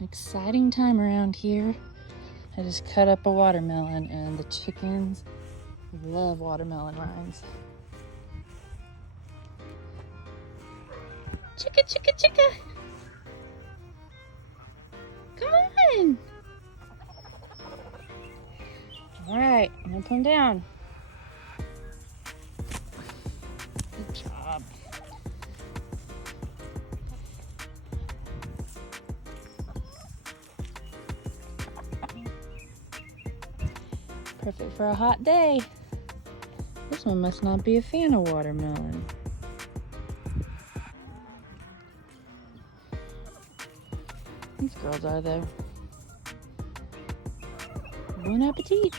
Exciting time around here. I just cut up a watermelon and the chickens love watermelon rinds. Chicka, chicka, chicka. Come on. All right, I'm gonna put them down. Good job. Perfect for a hot day. This one must not be a fan of watermelon. These girls are though. Bon appetit.